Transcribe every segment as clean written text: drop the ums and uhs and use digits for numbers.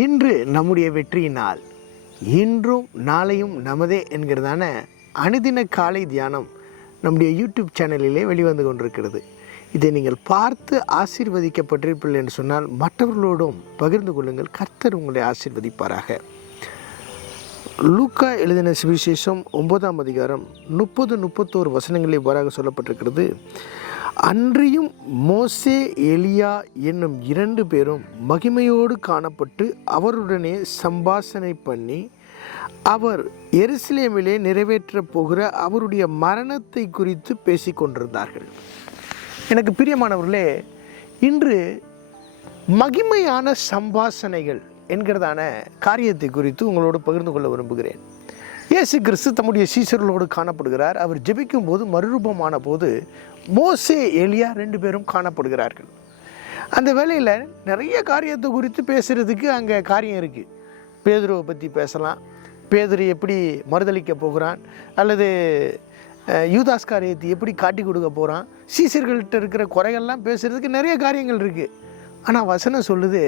இன்று நம்முடைய வெற்றியின் நாள், இன்றும் நாளையும் நமதே என்கிறதான அனுதின காலை தியானம் நம்முடைய யூடியூப் சேனலிலே வெளிவந்து கொண்டிருக்கிறது. இதை நீங்கள் பார்த்து ஆசீர்வதிக்கப்பட்டிருப்பீர்கள் என்று சொன்னால் மற்றவர்களோடும் பகிர்ந்து கொள்ளுங்கள். கர்த்தர் உங்களை ஆசீர்வதிப்பாராக. லூக்கா எழுதின சுவிசேஷம் 9ஆம் அதிகாரம் 30-31 வசனங்களை இவ்வாறாக சொல்லப்பட்டிருக்கிறது. அன்றியும் மோசே எலியா என்னும் 2 பேரும் மகிமையோடு காணப்பட்டு அவருடனே சம்பாஷணை பண்ணி அவர் எருசலேமிலே நிறைவேற்றப் போகிற அவருடைய மரணத்தை குறித்து பேசிக்கொண்டிருந்தார்கள். எனக்கு பிரியமானவர்களே, இன்று மகிமையான சம்பாஷணைகள் என்கிறதான காரியத்தை குறித்து உங்களோடு பகிர்ந்து கொள்ள விரும்புகிறேன். இயேசு கிறிஸ்து தம்முடைய சீஷர்களோடு காணப்படுகிறார். அவர் ஜெபிக்கும் போது மறுரூபமான போது மோசே எலியா 2 பேரும் காணப்படுகிறார்கள். அந்த வேளையில் நிறைய காரியத்தை குறித்து பேசுகிறதுக்கு அங்கே காரியம் இருக்குது. பேதுருவை பற்றி பேசலாம். பேதுரு எப்படி மறுதளிக்க போகிறான், அல்லது யூதாஸ் காரியத்தை எப்படி காட்டி கொடுக்க போகிறான், சீஷர்கள்ட்ட இருக்கிற குறைகள்லாம் பேசுகிறதுக்கு நிறைய காரியங்கள் இருக்குது. ஆனால் வசனம் சொல்லுது,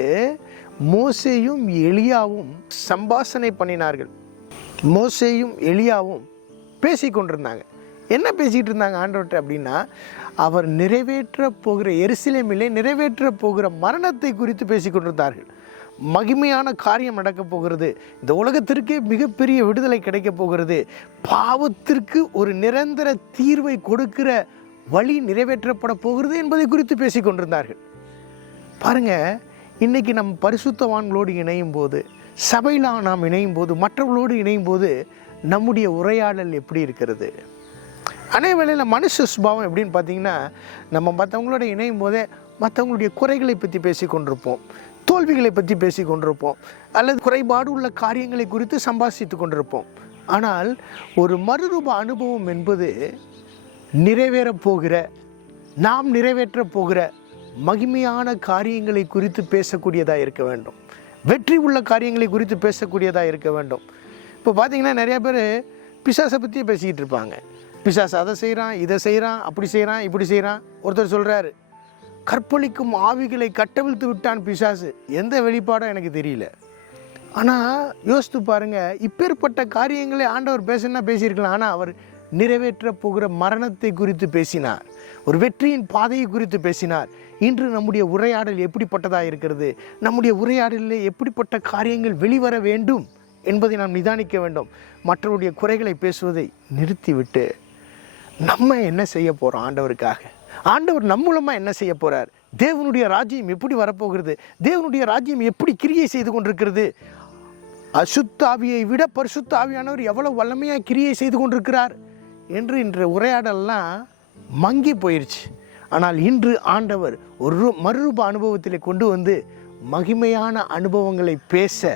மோசேயும் எலியாவும் சம்பாஷணை பண்ணினார்கள். மோசேயும் எலியாவும் பேசி கொண்டிருந்தாங்க. என்ன பேசிகிட்டு இருந்தாங்க ஆண்டவர்கிட்ட அப்படின்னா, அவர் நிறைவேற்ற போகிற எருசலேமிலே நிறைவேற்ற போகிற மரணத்தை குறித்து பேசி கொண்டிருந்தார்கள். மகிமையான காரியம் நடக்கப் போகிறது, இந்த உலகத்திற்கே மிகப்பெரிய விடுதலை கிடைக்கப் போகிறது, பாவத்திற்கு ஒரு நிரந்தர தீர்வை கொடுக்கிற வழி நிறைவேற்றப்பட போகிறது என்பதை குறித்து பேசி கொண்டிருந்தார்கள். பாருங்க, இன்னைக்கு நம் பரிசுத்தவான்களோடு இணையும் போது, சபையில் நாம் இணையும் போது, மற்றவர்களோடு இணையும் போது நம்முடைய உரையாடல் எப்படி இருக்கிறது? அதே வேளையில் மனுஷ சுபாவம் எப்படின்னு பார்த்தீங்கன்னா, நம்ம மற்றவங்களோட இணையும் போதே மற்றவங்களுடைய குறைகளை பற்றி பேசி கொண்டிருப்போம், தோல்விகளை பற்றி பேசி கொண்டிருப்போம், அல்லது குறைபாடு உள்ள காரியங்களை குறித்து சம்பாஷித்து கொண்டிருப்போம். ஆனால் ஒரு மறுரூப அனுபவம் என்பது நிறைவேறப் போகிற, நாம் நிறைவேற்றப் போகிற மகிமையான காரியங்களை குறித்து பேசக்கூடியதாக இருக்க வேண்டும். வெற்றி உள்ள காரியங்களை குறித்து பேசக்கூடியதாக இருக்க வேண்டும். இப்போ பார்த்தீங்கன்னா நிறைய பேர் பிசாசை பற்றியே பேசிக்கிட்டு இருப்பாங்க. பிசாசு அதை செய்கிறான், இதை செய்கிறான், அப்படி செய்கிறான், இப்படி செய்கிறான். ஒருத்தர் சொல்கிறாரு, கற்பழிக்கும் ஆவிகளை கட்டவிழ்த்து விட்டான் பிசாசு. எந்த வெளிப்பாடும் எனக்கு தெரியல. ஆனால் யோசித்து பாருங்கள், இப்பேற்பட்ட காரியங்களை ஆண்டவர் பேசினா பேசியிருக்கலாம். ஆனால் அவர் நிறைவேற்ற போகிற மரணத்தை குறித்து பேசினார், ஒரு வெற்றியின் பாதையை குறித்து பேசினார். இன்று நம்முடைய உரையாடல் எப்படிப்பட்டதாக இருக்கிறது? நம்முடைய உரையாடலில் எப்படிப்பட்ட காரியங்கள் வெளிவர வேண்டும் என்பதை நாம் நிதானிக்க வேண்டும். மற்றவருடைய குறைகளை பேசுவதை நிறுத்திவிட்டு நம்ம என்ன செய்ய போகிறோம் ஆண்டவருக்காக? ஆண்டவர் நம் மூலமாக என்ன செய்ய போகிறார்? தேவனுடைய ராஜ்யம் எப்படி வரப்போகிறது? தேவனுடைய ராஜ்யம் எப்படி கிரியை செய்து கொண்டிருக்கிறது? அசுத்த ஆவியை விட பரிசுத்த ஆவியானவர் எவ்வளவு வல்லமையாக கிரியை செய்து கொண்டிருக்கிறார் என்று இன்று உரையாடலாம் மங்கி போயிடுச்சு. ஆனால் இன்று ஆண்டவர் ஒரு மறுரூப அனுபவத்திலே கொண்டு வந்து மகிமையான அனுபவங்களை பேச,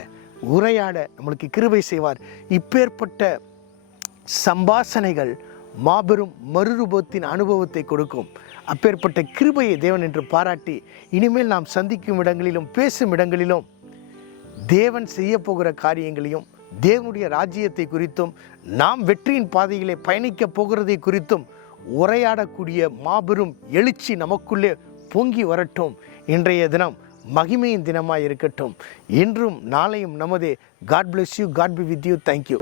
உரையாட நம்மளுக்கு கிருபை செய்வார். இப்பேற்பட்ட சம்பாஷணைகள் மாபெரும் மறுரூபத்தின் அனுபவத்தை கொடுக்கும். அப்பேற்பட்ட கிருபையை தேவன் என்று பாராட்டி, இனிமேல் நாம் சந்திக்கும் இடங்களிலும் பேசும் இடங்களிலும் தேவன் செய்ய போகிற காரியங்களையும், தேவனுடைய ராஜ்யத்தை குறித்தும், நாம் வெற்றியின் பாதையிலே பயணிக்க போகிறதை குறித்தும் உரையாடக்கூடிய மாபெரும் எழுச்சி நமக்குள்ளே பொங்கி வரட்டும். இன்றைய தினம் மகிமையின் தினமாய் இருக்கட்டும். இன்றும் நாளையும் நமதே. God bless you. God be with you. Thank you.